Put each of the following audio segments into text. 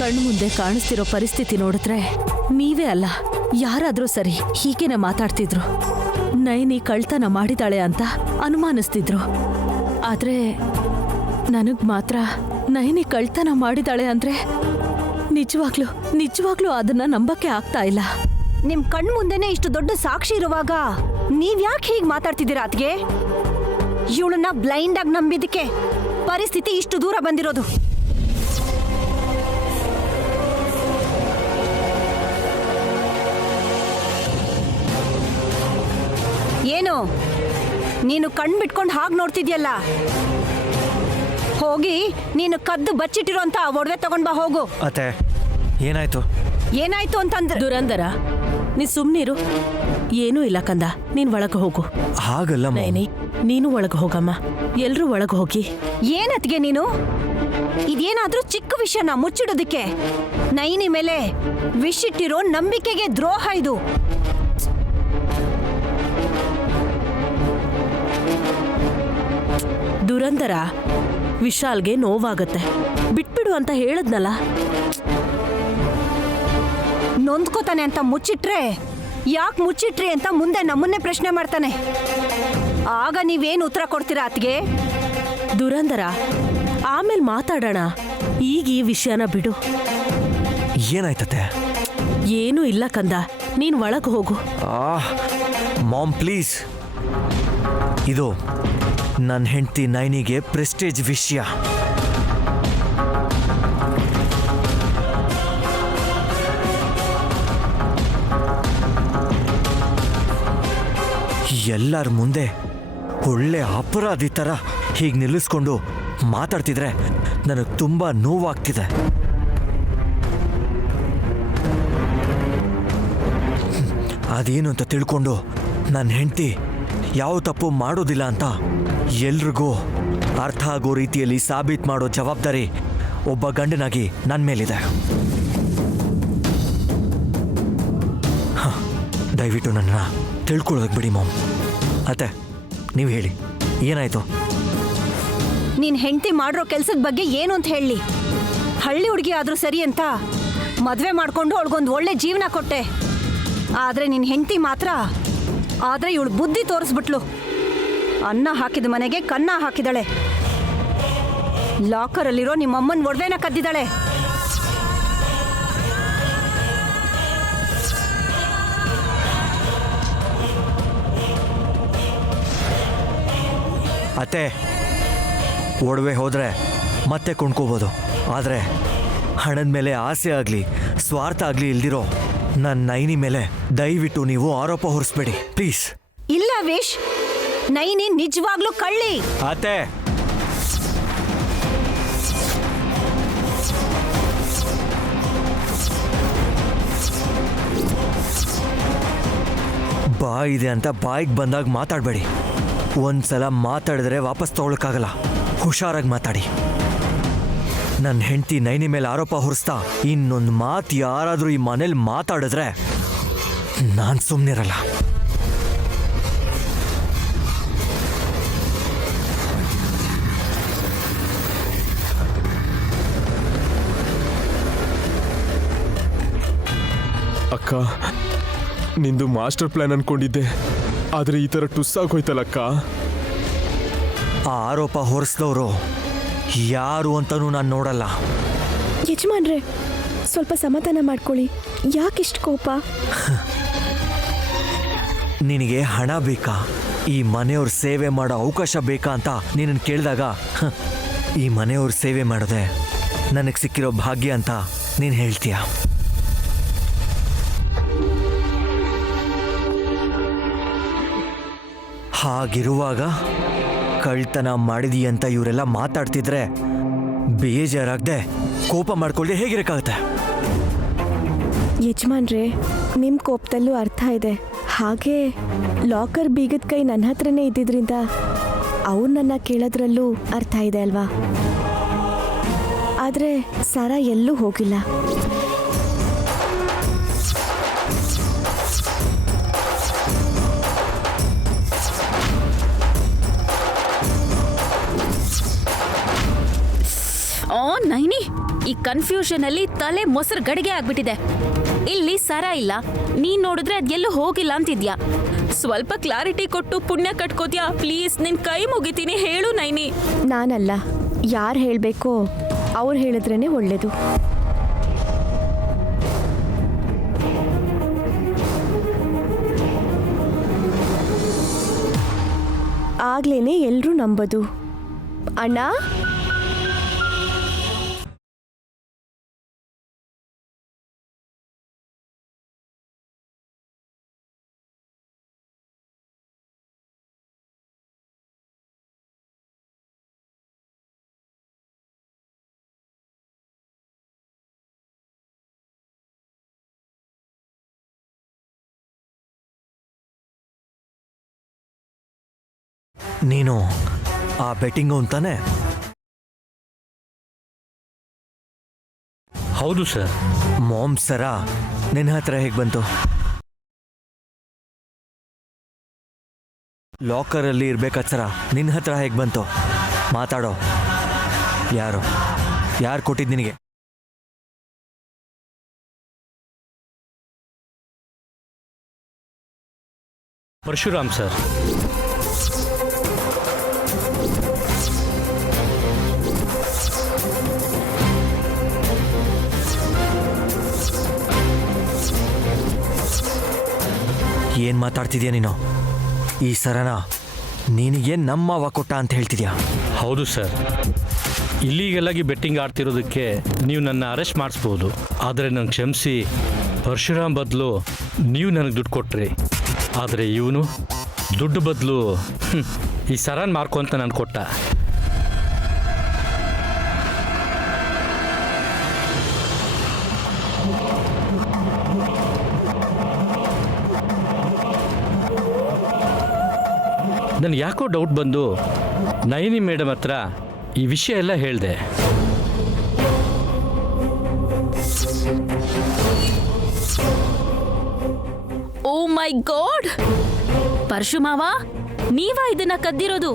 ಕಣ್ಣು ಮುಂದೆ ಕಾಣಿಸ್ತಿರೋ ಪರಿಸ್ಥಿತಿ ನೋಡಿದ್ರೆ ನೀವೇ ಅಲ್ಲ ಯಾರಾದ್ರೂ ಸರಿ ಹೀಗೇನೆ ಮಾತಾಡ್ತಿದ್ರು. ನೈನಿ ಕಳ್ತನ ಮಾಡಿದಾಳೆ ಅಂತ ಅನುಮಾನಿಸ್ತಿದ್ರು. ಆದ್ರೆ ನನಗ್ ಮಾತ್ರ ನೈನಿ ಕಳ್ತನ ಮಾಡಿದಾಳೆ ಅಂದ್ರೆ ನಿಜವಾಗ್ಲೂ ಅದನ್ನ ನಂಬಕ್ಕೆ ಆಗ್ತಾ ಇಲ್ಲ. ನಿಮ್ ಕಣ್ ಮುಂದೆನೆ ಇಷ್ಟು ದೊಡ್ಡ ಸಾಕ್ಷಿ ಇರುವಾಗ ನೀವ್ಯಾಕೆ ಹೀಗ್ ಮಾತಾಡ್ತಿದ್ದೀರಾ ಅದ್ಗೆ? ಇವಳನ್ನ ಬ್ಲೈಂಡ್ ಆಗಿ ನಂಬಿದಕ್ಕೆ ಪರಿಸ್ಥಿತಿ ಇಷ್ಟು ದೂರ ಬಂದಿರೋದು. ಏನು ನೀನು ಕಣ್ ಬಿಟ್ಕೊಂಡು ಹಾಗೆ ನೋಡ್ತಿದ್ಯಲ್ಲ, ಹೋಗಿ ನೀನು ಕದ್ದು ಬಚ್ಚಿಟ್ಟಿರೋಂತ ಒಡವೆ ತಗೊಂಡ್ ಬಾ ಹೋಗು. ಅತ್ತೆ ಏನಾಯ್ತು? ಏನಾಯ್ತು ಅಂತಂದ್ರೆ ದುರಂದರ, ನೀ ಸುಮ್ನಿರು. ಏನೂ ಇಲ್ಲ ಕಂದ, ನೀನ್ ಒಳಗೆ ಹೋಗು. ಹಾಗಲ್ಲ ನೈನಿ, ನೀನು ಒಳಗೆ ಹೋಗಮ್ಮ. ಎಲ್ರೂ ಒಳಗೆ ಹೋಗಿ. ಏನತ್ಗೆ ನೀನು ಇದೇನಾದ್ರೂ ಚಿಕ್ಕ ವಿಷಯನ ಮುಚ್ಚಿಡೋದಕ್ಕೆ? ನೈನಿ ಮೇಲೆ ವಿಷಿಟ್ಟಿರೋ ನಂಬಿಕೆಗೆ ದ್ರೋಹ ಇದು. ದುರಂದರ, ವಿಶಾಲ್ಗೆ ನೋವಾಗತ್ತೆ, ಬಿಟ್ಬಿಡು ಅಂತ ಹೇಳದ್ನಲ್ಲ. ನೊಂದ್ಕೋತಾನೆ ಅಂತ ಮುಚ್ಚಿಟ್ರೆ ಯಾಕೆ ಮುಚ್ಚಿಟ್ರಿ ಅಂತ ಮುಂದೆ ನಮ್ಮನ್ನೇ ಪ್ರಶ್ನೆ ಮಾಡ್ತಾನೆ. ಆಗ ನೀವೇನು ಉತ್ತರ ಕೊಡ್ತೀರಾ ಅತ್ಗೆ? ದುರಂದರ, ಆಮೇಲೆ ಮಾತಾಡೋಣ. ಈಗ ಈ ವಿಷಯನ ಬಿಡು. ಏನಾಯ್ತತೆ? ಏನೂ ಇಲ್ಲ ಕಂದ, ನೀನ್ ಒಳಗೆ ಹೋಗು. ಮಾಮ್ ಪ್ಲೀಸ್, ಇದು ನನ್ನ ಹೆಂಡತಿ ನೈನಿಗೆ ಪ್ರೆಸ್ಟೇಜ್ ವಿಷಯ. ಎಲ್ಲರ ಮುಂದೆ ಒಳ್ಳೆ ಅಪರಾಧಿ ಥರ ಹೀಗೆ ನಿಲ್ಲಿಸ್ಕೊಂಡು ಮಾತಾಡ್ತಿದ್ರೆ ನನಗೆ ತುಂಬ ನೋವಾಗ್ತಿದೆ. ಅದೇನು ಅಂತ ತಿಳ್ಕೊಂಡು ನನ್ನ ಹೆಂಡತಿ ಯಾವ ತಪ್ಪು ಮಾಡೋದಿಲ್ಲ ಅಂತ ಎಲ್ರಿಗೂ ಅರ್ಥ ಆಗೋ ರೀತಿಯಲ್ಲಿ ಸಾಬೀತು ಮಾಡೋ ಜವಾಬ್ದಾರಿ ಒಬ್ಬ ಗಂಡನಾಗಿ ನನ್ನ ಮೇಲಿದೆ. ದಯವಿಟ್ಟು ನನ್ನ ತಿಳ್ಕೊಳ್ಳೋದಕ್ಕೆ ಬಿಡಿ ಮಾಮ್. ಅತ್ತೆ ನೀವು ಹೇಳಿ, ಏನಾಯ್ತು? ನೀನ್ ಹೆಂಡತಿ ಮಾಡಿರೋ ಕೆಲ್ಸದ ಬಗ್ಗೆ ಏನು ಅಂತ ಹೇಳಿ. ಹಳ್ಳಿ ಹುಡುಗಿ ಆದ್ರೂ ಸರಿ ಅಂತ ಮದ್ವೆ ಮಾಡ್ಕೊಂಡು ಅವಳಿಗೊಂದು ಒಳ್ಳೆ ಜೀವನ ಕೊಟ್ಟೆ. ಆದ್ರೆ ನಿನ್ ಹೆಂಡತಿ ಮಾತ್ರ ಇವಳು ಬುದ್ಧಿ ತೋರಿಸ್ಬಿಟ್ಲು. ಅನ್ನ ಹಾಕಿದ ಮನೆಗೆ ಕನ್ನ ಹಾಕಿದಾಳೆ. ಲಾಕರಲ್ಲಿರೋ ನಿಮ್ಮಮ್ಮನ ಒಡವೆನ ಕದ್ದಿದ್ದಾಳೆ. ಅತ್ತೆ, ಒಡವೆ ಹೋದರೆ ಮತ್ತೆ ಕೊಂಡ್ಕೋಬೋದು, ಆದರೆ ಹಣದ ಮೇಲೆ ಆಸೆ ಆಗಲಿ ಸ್ವಾರ್ಥ ಆಗಲಿ ಇಲ್ದಿರೋ ನನ್ನ ನೈನಿ ಮೇಲೆ ದಯವಿಟ್ಟು ನೀವು ಆರೋಪ ಹೊರಿಸ್ಬೇಡಿ ಪ್ಲೀಸ್. ಇಲ್ಲ ವೇಶ್, ನೈನಿ ನಿಜವಾಗ್ಲೂ ಕಳ್ಳಿ. ಅತ್ತೆ, ಬಾಯಿದೆ ಅಂತ ಬಾಯಿಗೆ ಬಂದಾಗ ಮಾತಾಡಬೇಡಿ. ಒಂದ್ಸಲ ಮಾತಾಡಿದ್ರೆ ವಾಪಸ್ ತಗೊಳಕ್ಕಾಗಲ್ಲ. ಹುಷಾರಾಗಿ ಮಾತಾಡಿ. ನನ್ನ ಹೆಂಡತಿ ನೈನಿ ಮೇಲೆ ಆರೋಪ ಹೊರಿಸ್ತಾ ಇನ್ನೊಂದು ಮಾತು ಯಾರಾದರೂ ಈ ಮನೇಲಿ ಮಾತಾಡಿದ್ರೆ ನಾನು ಸುಮ್ಮನಿರಲ್ಲ. ಅಕ್ಕ, ನಿಂದು ಮಾಸ್ಟರ್ ಪ್ಲಾನ್ ಅನ್ಕೊಂಡಿದ್ದೆ, ಆದರೆ ಈ ಥರ ಟುಸ್ಸಾಗೋಯ್ತಲ್ಲಕ್ಕ. ಆ ಆರೋಪ ಹೊರಿಸಿದವರು ಯಾರು ಅಂತನೂ ನಾನು ನೋಡಲ್ಲ. ಯಜಮಾನ್ರೆ, ಸ್ವಲ್ಪ ಸಮಾಧಾನ ಮಾಡ್ಕೊಳ್ಳಿ. ಯಾಕಿಷ್ಟು ಕೋಪ? ನಿನಗೆ ಹಣ ಬೇಕಾ, ಈ ಮನೆಯವ್ರ ಸೇವೆ ಮಾಡೋ ಅವಕಾಶ ಬೇಕಾ ಅಂತ ನೀನನ್ನು ಕೇಳಿದಾಗ ಈ ಮನೆಯವ್ರ ಸೇವೆ ಮಾಡೋದೆ ನನಗೆ ಸಿಕ್ಕಿರೋ ಭಾಗ್ಯ ಅಂತ ನೀನು ಹೇಳ್ತೀಯ. ಹಾಗಿರುವಾಗ ಕಳ್ತನ ಮಾಡಿದಿ ಅಂತ ಇವರೆಲ್ಲ ಮಾತಾಡ್ತಿದ್ರೆ ಬೇಜಾರಾಗದೆ ಕೋಪ ಮಾಡ್ಕೊಳ್ಳದೆ ಹೇಗಿರಕ್ಕಾಗತ್ತೆ? ಯಜಮಾನ್ರೆ, ನಿಮ್ಮ ಕೋಪದಲ್ಲೂ ಅರ್ಥ ಇದೆ. ಹಾಗೆ ಲಾಕರ್ ಬೀಗದ ಕೈ ನನ್ನ ಹತ್ರನೇ ಇದ್ದಿದ್ರಿಂದ ಅವ್ರು ನನ್ನ ಕೇಳೋದ್ರಲ್ಲೂ ಅರ್ಥ ಇದೆ ಅಲ್ವಾ? ಆದರೆ ಸಾರಾ ಎಲ್ಲೂ ಹೋಗಿಲ್ಲ. ನೈನಿ, ಈ ಕನ್ಫ್ಯೂಷನ್ ಅಲ್ಲಿ ತಲೆ ಮೊಸರು ಗಡಿಗೆ ಆಗ್ಬಿಟ್ಟಿದೆ. ಇಲ್ಲಿ ಸರ ಇಲ್ಲ, ನೀನ್ ನೋಡಿದ್ರೆ ಅದೆಲ್ಲೂ ಹೋಗಿಲ್ಲ ಅಂತಿದ್ಯಾ. ಸ್ವಲ್ಪ ಕ್ಲಾರಿಟಿ ಕೊಟ್ಟು ಪುಣ್ಯ ಕಟ್ಕೋದ್ಯಾ ಪ್ಲೀಸ್? ನಿನ್ ಕೈ ಮುಗಿತೀನಿ, ಹೇಳು ನೈನಿ. ನಾನಲ್ಲ, ಯಾರು ಹೇಳಬೇಕೋ ಅವ್ರು ಹೇಳಿದ್ರೇ ಒಳ್ಳೇದು. ಆಗ್ಲೇನೆ ಎಲ್ರೂ ನಂಬೋದು. ಅಣ್ಣ, ನೀನು ಆ ಬೆಟ್ಟಿಂಗು ಅಂತಾನೆ? ಹೌದು ಸರ್. ಮಾಮ್ ಸರ ನಿನ್ನ ಹತ್ರ ಹೇಗೆ ಬಂತು? ಲಾಕರಲ್ಲಿ ಇರ್ಬೇಕಾದ ಸರ ನಿನ್ನ ಹತ್ರ ಹೇಗೆ ಬಂತು? ಮಾತಾಡೋ. ಯಾರು ಕೊಟ್ಟಿದ್ದು ನಿನಗೆ? ಪರಶುರಾಮ್ ಸರ್. ಏನ್ ಮಾತಾಡ್ತಿದ್ಯಾ ನೀನು? ಈ ಸರನ ನಿನಗೆ ನಮ್ಮವ ಕೊಟ್ಟ ಅಂತ ಹೇಳ್ತಿದ್ಯಾ? ಹೌದು ಸರ್. ಇಲ್ಲಿಗೆಲ್ಲಾಗಿ ಬೆಟ್ಟಿಂಗ್ ಆಡ್ತಿರೋದಕ್ಕೆ ನೀವು ನನ್ನ ಅರೆಸ್ಟ್ ಮಾಡಿಸ್ಬೋದು, ಆದರೆ ನನ್ನ ಕ್ಷಮಿಸಿ ಪರಶುರಾಮ್ ಬದಲು ನೀವು ನನಗೆ ದುಡ್ಡು ಕೊಟ್ರಿ. ಆದರೆ ಇವನು ದುಡ್ಡು ಬದಲು ಈ ಸರನ್ ಮಾರ್ಕೊ ಅಂತ ನಾನು ಕೊಟ್ಟ. ನನಗೆ ಯಾಕೋ ಡೌಟ್ ಬಂದು ನೈನಿ ಮೇಡಮ್ ಹತ್ರ ಈ ವಿಷಯ ಎಲ್ಲ ಹೇಳಿದೆ. ಓ ಮೈ ಗಾಡ್, ಪರಶುಮಾವ ನೀವಾ ಇದನ್ನ ಕದ್ದಿರೋದು?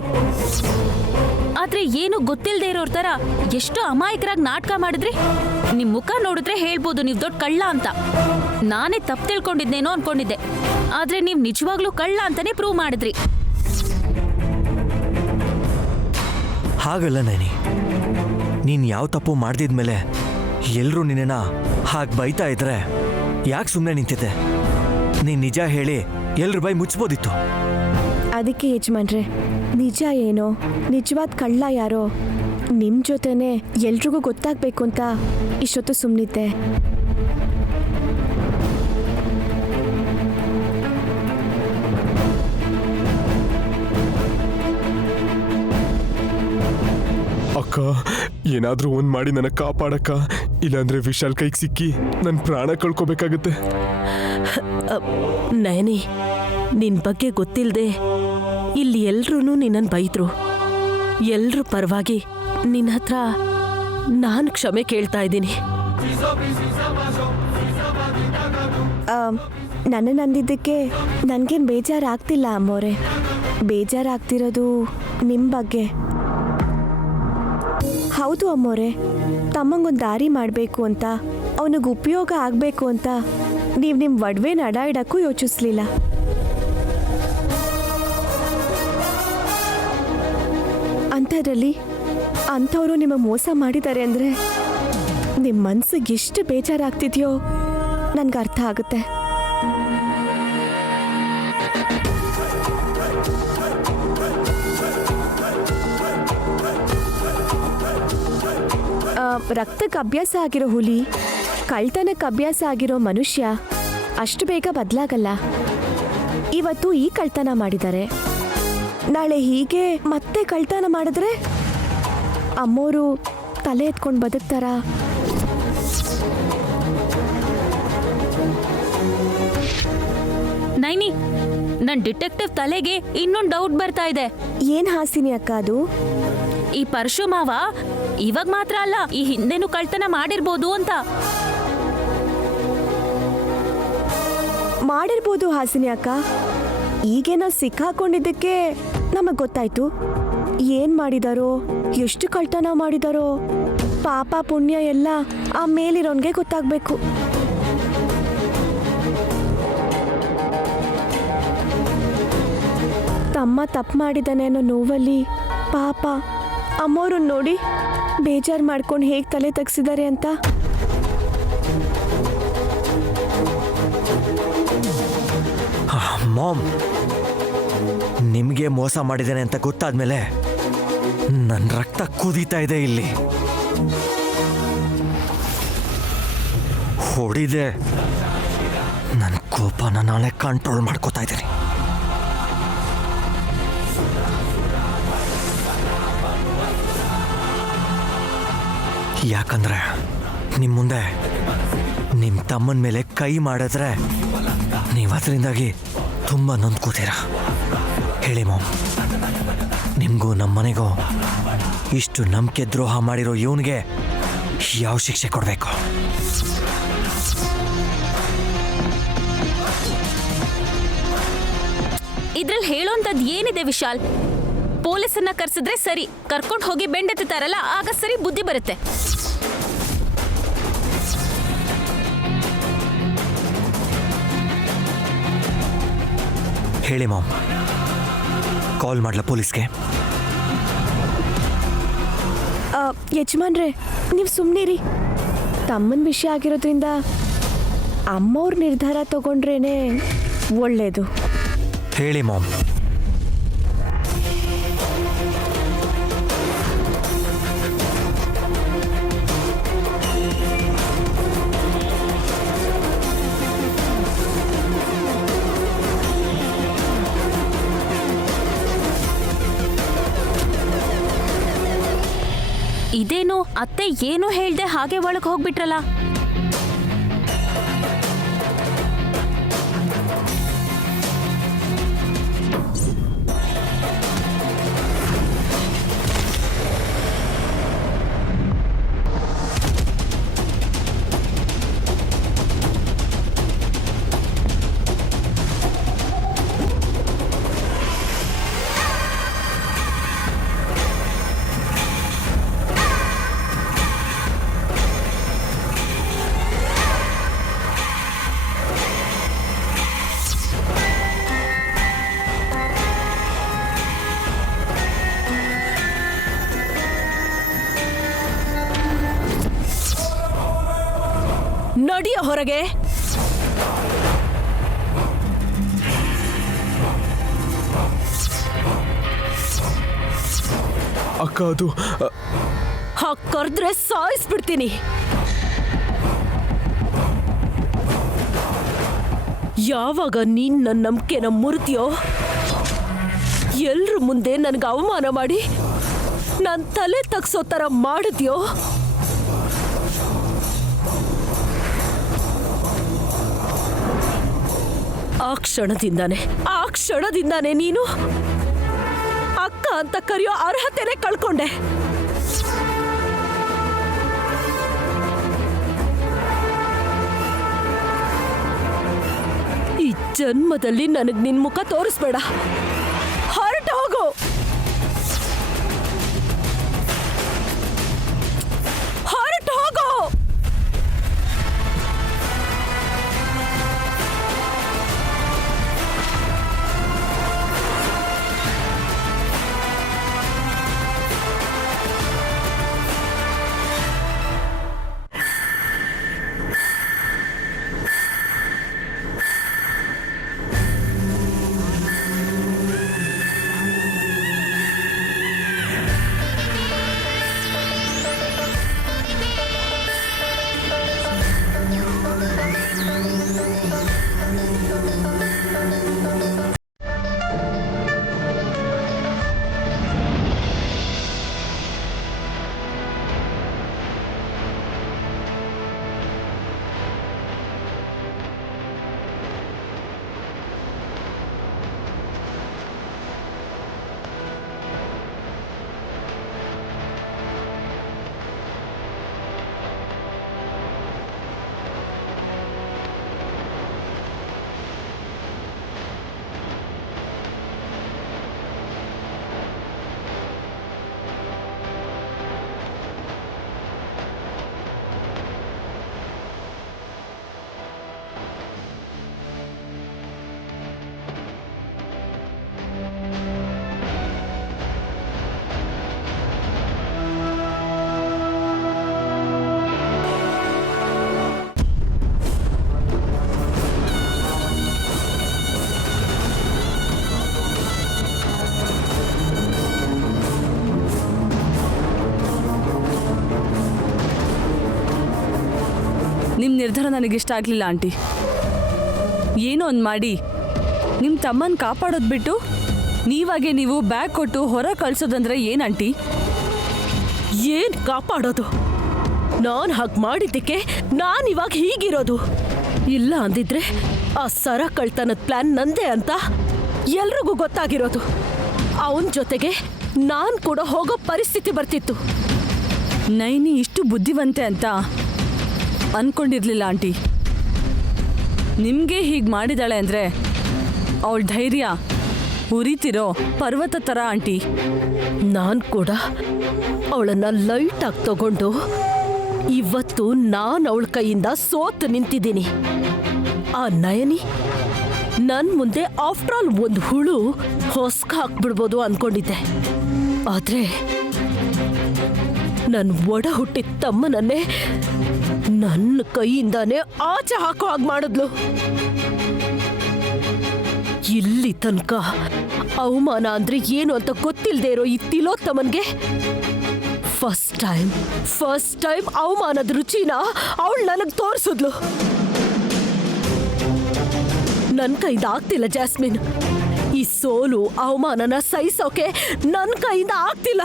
ಆದ್ರೆ ಏನು ಗೊತ್ತಿಲ್ಲದೆ ಇರೋರ್ ತರ ಎಷ್ಟು ಅಮಾಯಕರಾಗಿ ನಾಟಕ ಮಾಡಿದ್ರಿ. ನಿಮ್ ಮುಖ ನೋಡಿದ್ರೆ ಹೇಳ್ಬೋದು ನೀವು ದೊಡ್ಡ ಕಳ್ಳ ಅಂತ. ನಾನೇ ತಪ್ಪು ತಿಳ್ಕೊಂಡಿದ್ನೇನೋ ಅನ್ಕೊಂಡಿದ್ದೆ, ಆದ್ರೆ ನೀವ್ ನಿಜವಾಗ್ಲೂ ಕಳ್ಳ ಅಂತಾನೆ ಪ್ರೂವ್ ಮಾಡಿದ್ರಿ. ಹಾಗಲ್ಲ ನೈನಿ, ನೀನು ಯಾವ ತಪ್ಪು ಮಾಡ್ದಿದ್ಮೇಲೆ ಎಲ್ಲರೂ ನಿನ್ನ ಹಾಗೆ ಬೈತಾ ಇದ್ರೆ ಯಾಕೆ ಸುಮ್ಮನೆ ನಿಂತಿದ್ದೆ? ನೀನು ನಿಜ ಹೇಳಿ ಎಲ್ರ ಬೈ ಮುಚ್ಬೋದಿತ್ತು. ಅದಕ್ಕೆ ಯಜಮಾನ್ರೆ, ನಿಜ ಏನೋ ನಿಜವಾದ ಕಳ್ಳ ಯಾರೋ ನಿಮ್ಮ ಜೊತೆನೆ ಎಲ್ರಿಗೂ ಗೊತ್ತಾಗಬೇಕು ಅಂತ ಇಷ್ಟೊತ್ತು ಸುಮ್ಮನಿದ್ದೆ. ಅಕ್ಕ, ಏನಾದ್ರೂ ಒಂದ್ ಮಾಡಿ ನನಗೆ ಕಾಪಾಡಕ್ಕ, ಇಲ್ಲಾಂದ್ರೆ ವಿಶಾಲ್ ಕೈಗೆ ಸಿಕ್ಕಿ ನನ್ನ ಪ್ರಾಣ ಕಳ್ಕೊಬೇಕಾಗತ್ತೆ. ನಯನಿ, ನಿನ್ ಬಗ್ಗೆ ಗೊತ್ತಿಲ್ಲದೆ ಇಲ್ಲಿ ಎಲ್ರೂ ನಿನ್ನನ್ನು ಬೈದ್ರು. ಎಲ್ರ ಪರವಾಗಿ ನಿನ್ನ ಹತ್ರ ನಾನು ಕ್ಷಮೆ ಕೇಳ್ತಾ ಇದ್ದೀನಿ. ನನ್ನನ್ನು ಅಂದಿದ್ದಕ್ಕೆ ನನಗೇನು ಬೇಜಾರಾಗ್ತಿಲ್ಲ ಅಮ್ಮೋರೆ. ಬೇಜಾರಾಗ್ತಿರೋದು ನಿಮ್ಮ ಬಗ್ಗೆ. ಹೌದು ಅಮ್ಮೋರೆ, ತಮ್ಮಂಗೊಂದು ದಾರಿ ಮಾಡಬೇಕು ಅಂತ, ಅವನಿಗೆ ಉಪಯೋಗ ಆಗಬೇಕು ಅಂತ ನೀವು ನಿಮ್ಮ ಒಡವೆನ ಅಡ ಇಡಕ್ಕೂ ಯೋಚಿಸ್ಲಿಲ್ಲ. ಅಂಥದ್ರಲ್ಲಿ ಅಂಥವರು ನಿಮ್ಮ ಮೋಸ ಮಾಡಿದ್ದಾರೆ ಅಂದರೆ ನಿಮ್ಮ ಮನಸ್ಸಿಗೆ ಎಷ್ಟು ಬೇಜಾರಾಗ್ತಿದೆಯೋ ನನಗೆ ಅರ್ಥ ಆಗುತ್ತೆ. ರಕ್ತಕ್ಕೆ ಅಭ್ಯಾಸ ಆಗಿರೋ ಹುಲಿ, ಕಳ್ತನಕ್ಕೆ ಅಭ್ಯಾಸ ಆಗಿರೋ ಮನುಷ್ಯ ಅಷ್ಟು ಬೇಗ ಬದಲಾಗಲ್ಲ. ಇವತ್ತು ಈ ಕಳ್ತನ ಮಾಡಿದ್ದಾರೆ, ನಾಳೆ ಹೀಗೆ ಮತ್ತೆ ಕಳ್ತನ ಮಾಡಿದ್ರೆ ಅಮ್ಮೋರು ತಲೆ ಎತ್ಕೊಂಡು ಬದುಕ್ತಾರಾ? ನೈನಿ, ನನ್ ಡಿಟೆಕ್ಟಿವ್ ತಲೆಗೆ ಇನ್ನೊಂದು ಡೌಟ್ ಬರ್ತಾ ಇದೆ. ಏನ್ ಹಾಸಿನಿ ಅಕ್ಕ ಅದು? ಈ ಪರಶುಮಾವ ಇವಾಗ ಮಾತ್ರ ಅಲ್ಲ, ಈ ಹಿಂದೆನೂ ಕಳ್ತನ ಮಾಡಿರ್ಬೋದು ಅಂತ. ಮಾಡಿರ್ಬೋದು ಹಾಸಿನಿ ಅಕ್ಕ. ಈಗೇನೋ ಸಿಕ್ಕಾಕೊಂಡಿದ್ದಕ್ಕೆ ನಮಗ್ ಗೊತ್ತಾಯ್ತು. ಏನ್ ಮಾಡಿದಾರೋ, ಎಷ್ಟು ಕಳ್ತನ ಮಾಡಿದಾರೋ ಪಾಪ ಪುಣ್ಯ ಎಲ್ಲ ಆ ಮೇಲಿರೋನ್ಗೆ ಗೊತ್ತಾಗ್ಬೇಕು. ತಮ್ಮ ತಪ್ಪು ಮಾಡಿದಾನೆ ಅನ್ನೋ ನೋವಲ್ಲಿ ಪಾಪ ಅಮ್ಮವ್ರನ್ನ ನೋಡಿ ಬೇಜಾರು ಮಾಡ್ಕೊಂಡು ಹೇಗೆ ತಲೆ ತಗ್ಸಿದ್ದಾರೆ ಅಂತ. ಮಾಮ್, ನಿಮಗೆ ಮೋಸ ಮಾಡಿದ್ದೇನೆ ಅಂತ ಗೊತ್ತಾದ್ಮೇಲೆ ನನ್ನ ರಕ್ತ ಕುದೀತಾ ಇದೆ ಇಲ್ಲಿ. ಹೊಡಿದೆ, ನನ್ನ ಕೋಪನ ನಾನೇ ಕಂಟ್ರೋಲ್ ಮಾಡ್ಕೋತಾ ಇದ್ದೀನಿ. ಯಾಕಂದ್ರೆ ನಿಮ್ಮ ಮುಂದೆ ನಿಮ್ಮ ತಮ್ಮನ ಮೇಲೆ ಕೈ ಮಾಡಿದ್ರೆ ನೀವು ಅದರಿಂದಾಗಿ ತುಂಬ ನೊಂದ್ಕೋತೀರ. ಹೇಳಿ ಮಾಮ್, ನಿಮಗೂ ನಮ್ಮ ಮನೆಗೂ ಇಷ್ಟು ನಂಬಿಕೆ ದ್ರೋಹ ಮಾಡಿರೋ ಇವನಿಗೆ ಯಾವ ಶಿಕ್ಷೆ ಕೊಡಬೇಕು? ಇದ್ರಲ್ಲಿ ಹೇಳೋಂಥದ್ದು ಏನಿದೆ ವಿಶಾಲ್? ಪೊಲೀಸನ್ನ ಕರ್ಸಿದ್ರೆ ಸರಿ, ಕರ್ಕೊಂಡು ಹೋಗಿ ಬೆಂಡೆತ್ತಾರಲ್ಲ, ಆಗ ಸರಿ ಬುದ್ಧಿ ಬರುತ್ತೆ. ಹೇಳಿ ಮಾಮ್, ಕಾಲ್ ಮಾಡ್ಲಾ ಪೊಲೀಸ್ಗೆ? ಯಜಮಾನ್ರೆ, ನೀವು ಸುಮ್ಮನಿರಿ. ತಮ್ಮನ ವಿಷಯ ಆಗಿರೋದ್ರಿಂದ ಅಮ್ಮವ್ರ ನಿರ್ಧಾರ ತಗೊಂಡ್ರೇನೆ ಒಳ್ಳೇದು. ಹೇಳಿ ಮಾಮ್. ಇದೇನು ಅತ್ತೆ ಏನು ಹೇಳ್ದೆ ಹಾಗೆ ಒಳಗೆ ಹೋಗ್ಬಿಟ್ರಲ್ಲ? ನಡಿಯ ಹೊರಗೆ. ಅಕ್ಕ, ಅದು ಕರ್ದ್ರೆ ಸಾಯಿಸ್ಬಿಡ್ತೀನಿ. ಯಾವಾಗ ನೀನ್ ನನ್ನ ನಂಬಿಕೆನ ಮುರಿದ್ಯೋ, ಎಲ್ರ ಮುಂದೆ ನನ್ಗೆ ಅವಮಾನ ಮಾಡಿ ನನ್ನ ತಲೆ ತಗ್ಸೋ ಥರ ಮಾಡಿದ್ಯೋ, ಆ ಕ್ಷಣದಿಂದಾನೆ ನೀನು ಅಕ್ಕ ಅಂತ ಕರೆಯೋ ಅರ್ಹತೆನೆ ಕಳ್ಕೊಂಡೆ. ಈ ಜನ್ಮದಲ್ಲಿ ನನಗ್ ನಿನ್ ಮುಖ ತೋರಿಸ್ಬೇಡ. ಹೊರಟು ಹೋಗು. ಹೊರಟು ಹೋಗು. ನಿಮ್ಮ ನಿರ್ಧಾರ ನನಗಿಷ್ಟ ಆಗಲಿಲ್ಲ ಆಂಟಿ. ಏನೋ ಒಂದು ಮಾಡಿ ನಿಮ್ಮ ತಮ್ಮನ ಕಾಪಾಡೋದು ಬಿಟ್ಟು ನೀವಾಗೆ ನೀವು ಬ್ಯಾಗ್ ಕೊಟ್ಟು ಹೊರ ಕಳ್ಸೋದಂದ್ರೆ ಏನು ಆಂಟಿ? ಏನ್ ಕಾಪಾಡೋದು? ನಾನ್ ಹಾಗೆ ಮಾಡಿದ್ದಕ್ಕೆ ನಾನ್ ಇವಾಗ ಹೀಗಿರೋದು. ಇಲ್ಲ ಅಂದಿದ್ರೆ ಆ ಸರ ಕಳ್ತನದ ಪ್ಲಾನ್ ನಂದೇ ಅಂತ ಎಲ್ರಿಗೂ ಗೊತ್ತಾಗಿರೋದು. ಅವನ ಜೊತೆಗೆ ನಾನ್ ಕೂಡ ಹೋಗೋ ಪರಿಸ್ಥಿತಿ ಬರ್ತಿತ್ತು. ನೈನಿ ಇಷ್ಟು ಬುದ್ಧಿವಂತೆ ಅಂತ ಅನ್ಕೊಂಡಿರ್ಲಿಲ್ಲ ಆಂಟಿ. ನಿಮಗೆ ಹೀಗೆ ಮಾಡಿದಾಳೆ ಅಂದರೆ ಅವಳ ಧೈರ್ಯ ಉರಿತಿರೋ ಪರ್ವತ ಥರ ಆಂಟಿ. ನಾನ್ ಕೂಡ ಅವಳನ್ನ ಲೈಟಾಗಿ ತಗೊಂಡು ಇವತ್ತು ನಾನು ಅವಳ ಕೈಯಿಂದ ಸೋತು ನಿಂತಿದ್ದೀನಿ. ಆ ನಯನಿ ನನ್ ಮುಂದೆ ಆಫ್ಟರ್ ಆಲ್ ಒಂದು ಹುಳು ಹೊಸ್ಕ ಹಾಕ್ಬಿಡ್ಬೋದು ಅನ್ಕೊಂಡಿದ್ದೆ. ಆದ್ರೆ ನನ್ ಒಡ ಹುಟ್ಟಿದ ತಮ್ಮನನ್ನೇ ನನ್ನ ಕೈಯಿಂದಾನೇ ಆಚೆ ಹಾಕೋ ಹಾಗೆ ಮಾಡಿದ್ಲು. ಇಲ್ಲಿ ತನಕ ಅವಮಾನ ಅಂದ್ರೆ ಏನು ಅಂತ ಗೊತ್ತಿಲ್ಲದೆ ಇರೋ ಈ ತಿಲೋತ್ತಮನ್ಗೆ ಫಸ್ಟ್ ಟೈಮ್ ಅವಮಾನದ ರುಚಿನ ಅವಳು ನನಗೆ ತೋರಿಸಿದ್ಲು. ನನ್ನ ಕೈಯಿಂದ ಆಗ್ತಿಲ್ಲ ಜಾಸ್ಮಿನ್. ಈ ಸೋಲು ಅವಮಾನನ ಸಹಿಸೋಕೆ ನನ್ನ ಕೈಯಿಂದ ಆಗ್ತಿಲ್ಲ.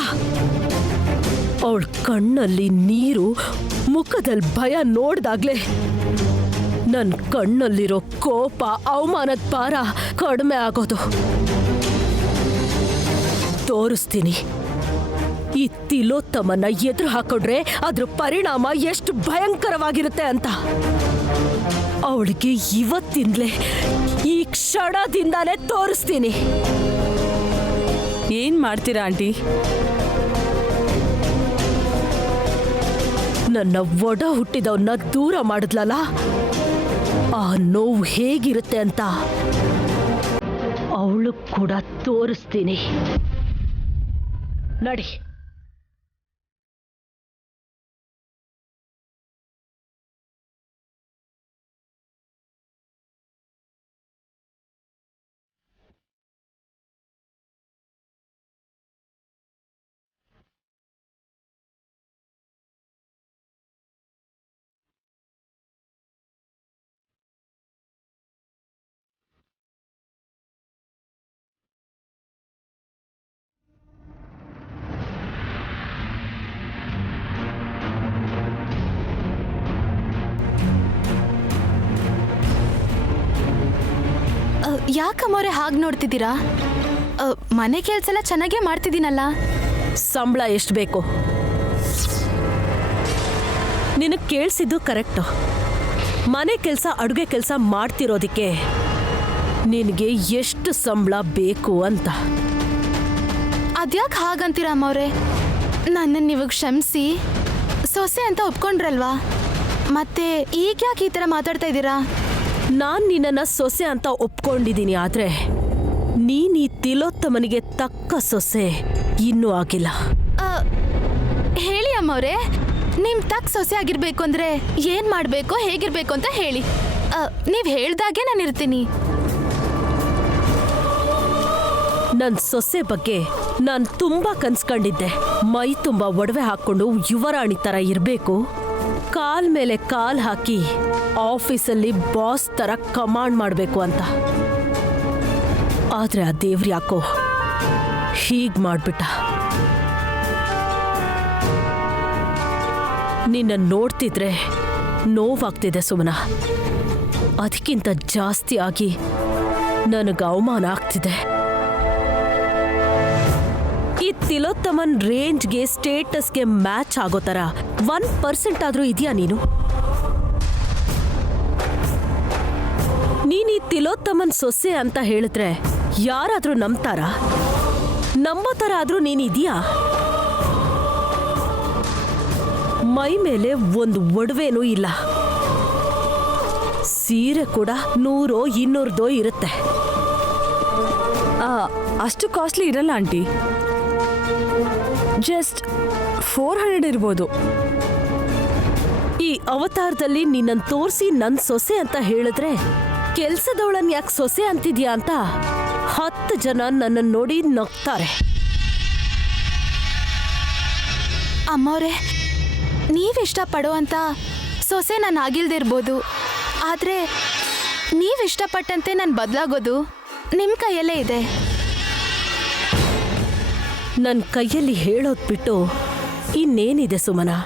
ಅವಳ ಕಣ್ಣಲ್ಲಿ ನೀರು, ಮುಖದಲ್ಲಿ ಭಯ ನೋಡ್ದಾಗ್ಲೇ ನನ್ನ ಕಣ್ಣಲ್ಲಿರೋ ಕೋಪ, ಅವಮಾನದ ಭಾರ ಕಡಿಮೆ ಆಗೋದು. ತೋರಿಸ್ತೀನಿ ಈ ತಿಲೋತ್ತಮನ್ನ ಎದುರು ಹಾಕೊಂಡ್ರೆ ಅದ್ರ ಪರಿಣಾಮ ಎಷ್ಟು ಭಯಂಕರವಾಗಿರುತ್ತೆ ಅಂತ. ಅವಳಿಗೆ ಇವತ್ತಿಂದಲೇ ಈ ಕ್ಷಣದಿಂದಾನೇ ತೋರಿಸ್ತೀನಿ. ಏನು ಮಾಡ್ತೀರಾ ಆಂಟಿ? ನನ್ನ ಒಡ ಹುಟ್ಟಿದವನ್ನ ದೂರ ಮಾಡಿದ್ಲಲ್ಲ, ಆ ನೋವು ಹೇಗಿರುತ್ತೆ ಅಂತ ಅವಳು ಕೂಡ ತೋರಿಸ್ತೀನಿ. ನಡಿ. ಯಾಕಮ್ಮವ್ರೆ ಹಾಗೆ ನೋಡ್ತಿದ್ದೀರಾ? ಮನೆ ಕೆಲಸ ಎಲ್ಲ ಚೆನ್ನಾಗೇ ಮಾಡ್ತಿದ್ದೀನಲ್ಲ. ಸಂಬಳ ಎಷ್ಟು ಬೇಕು? ನಿನಗೆ ಕೇಳಿಸಿದ್ದು ಕರೆಕ್ಟು. ಮನೆ ಕೆಲಸ, ಅಡುಗೆ ಕೆಲಸ ಮಾಡ್ತಿರೋದಕ್ಕೆ ನಿನಗೆ ಎಷ್ಟು ಸಂಬಳ ಬೇಕು ಅಂತ. ಅದ್ಯಾಕೆ ಹಾಗಂತೀರಾ ಅಮ್ಮವ್ರೆ? ನನ್ನನ್ನು ನೀವು ಕ್ಷಮಿಸಿ ಸೊಸೆ ಅಂತ ಒಪ್ಕೊಂಡ್ರಲ್ವಾ, ಮತ್ತೆ ಈಗ ಯಾಕೆ ಈ ಥರ ಮಾತಾಡ್ತಾ ಇದ್ದೀರಾ? ನಾನು ನಿನ್ನನ್ನು ಸೊಸೆ ಅಂತ ಒಪ್ಕೊಂಡಿದ್ದೀನಿ, ಆದರೆ ನೀನು ಈ ತಿಲೋತ್ತಮನಿಗೆ ತಕ್ಕ ಸೊಸೆ ಇನ್ನೂ ಆಗಿಲ್ಲ. ಹೇಳಿ ಅಮ್ಮವ್ರೆ, ನಿಮ್ಮ ತಕ್ಕ ಸೊಸೆ ಆಗಿರ್ಬೇಕು ಅಂದರೆ ಏನು ಮಾಡಬೇಕು, ಹೇಗಿರ್ಬೇಕು ಅಂತ ಹೇಳಿ. ನೀವು ಹೇಳ್ದಾಗೆ ನಾನು ಇರ್ತೀನಿ. ನನ್ನ ಸೊಸೆ ಬಗ್ಗೆ ನಾನು ತುಂಬಾ ಕನ್ಸ್ಕೊಂಡಿದ್ದೆ. ಮೈ ತುಂಬ ಒಡವೆ ಹಾಕ್ಕೊಂಡು ಯುವರಾಣಿ ಥರ ಇರಬೇಕು, ಕಾಲ್ ಮೇಲೆ ಕಾಲ್ ಹಾಕಿ ಆಫೀಸಲ್ಲಿ ಬಾಸ್ ಥರ ಕಮಾಂಡ್ ಮಾಡಬೇಕು ಅಂತ. ಆದರೆ ಆ ದೇವ್ರು ಯಾಕೋ ಹೀಗೆ ಮಾಡಿಬಿಟ್ಟ. ನಿನ್ನ ನೋಡ್ತಿದ್ರೆ ನೋವಾಗ್ತಿದೆ ಸುಮನ. ಅದಕ್ಕಿಂತ ಜಾಸ್ತಿ ಆಗಿ ನನಗೆ ಅವಮಾನ ಆಗ್ತಿದೆ. ಈ ತಿಲೋತ್ತಮನ್ ರೇಂಜ್ಗೆ, ಸ್ಟೇಟಸ್ಗೆ ಮ್ಯಾಚ್ ಆಗೋ ಥರ 1% ಆದರೂ ಇದೆಯಾ ನೀನು? ನೀನು ಈ ತಿಲೋತ್ತಮನ್ ಸೊಸೆ ಅಂತ ಹೇಳಿದ್ರೆ ಯಾರಾದರೂ ನಂಬ್ತಾರಾ? ನಂಬೋ ಥರ ಆದರೂ ನೀನಿದೆಯಾ? ಮೈ ಮೇಲೆ ಒಂದು ಒಡವೆನೂ ಇಲ್ಲ, ಸೀರೆ ಕೂಡ 100-200 ಇರುತ್ತೆ. ಅಷ್ಟು ಕಾಸ್ಟ್ಲಿ ಇರಲ್ಲ ಆಂಟಿ, ಜಸ್ಟ್ 400 ಇರ್ಬೋದು. ಈ ಅವತಾರದಲ್ಲಿ ನಿನ್ನನ್ನು ತೋರಿಸಿ ನನ್ನ ಸೊಸೆ ಅಂತ ಹೇಳಿದ್ರೆ ಕೆಲ್ಸದವಳನ್ನ ಯಾಕೆ ಸೊಸೆ ಅಂತಿದ್ಯಾ ಅಂತ 10 ಜನ ನನ್ನನ್ನು ನೋಡಿ ನಗ್ತಾರೆ. ಅಮ್ಮವ್ರೆ, ನೀವಿಷ್ಟಪಡುವಂಥ ಸೊಸೆ ನಾನು ಆಗಿಲ್ದಿರ್ಬೋದು, ಆದರೆ ನೀವು ಇಷ್ಟಪಟ್ಟಂತೆ ನಾನು ಬದಲಾಗೋದು ನಿಮ್ಮ ಕೈಯಲ್ಲೇ ಇದೆ. ನನ್ನ ಕೈಯಲ್ಲಿ ಹೇಳೋದು ಬಿಟ್ಟು ಇನ್ನೇನಿದೆ ಸುಮನಾ?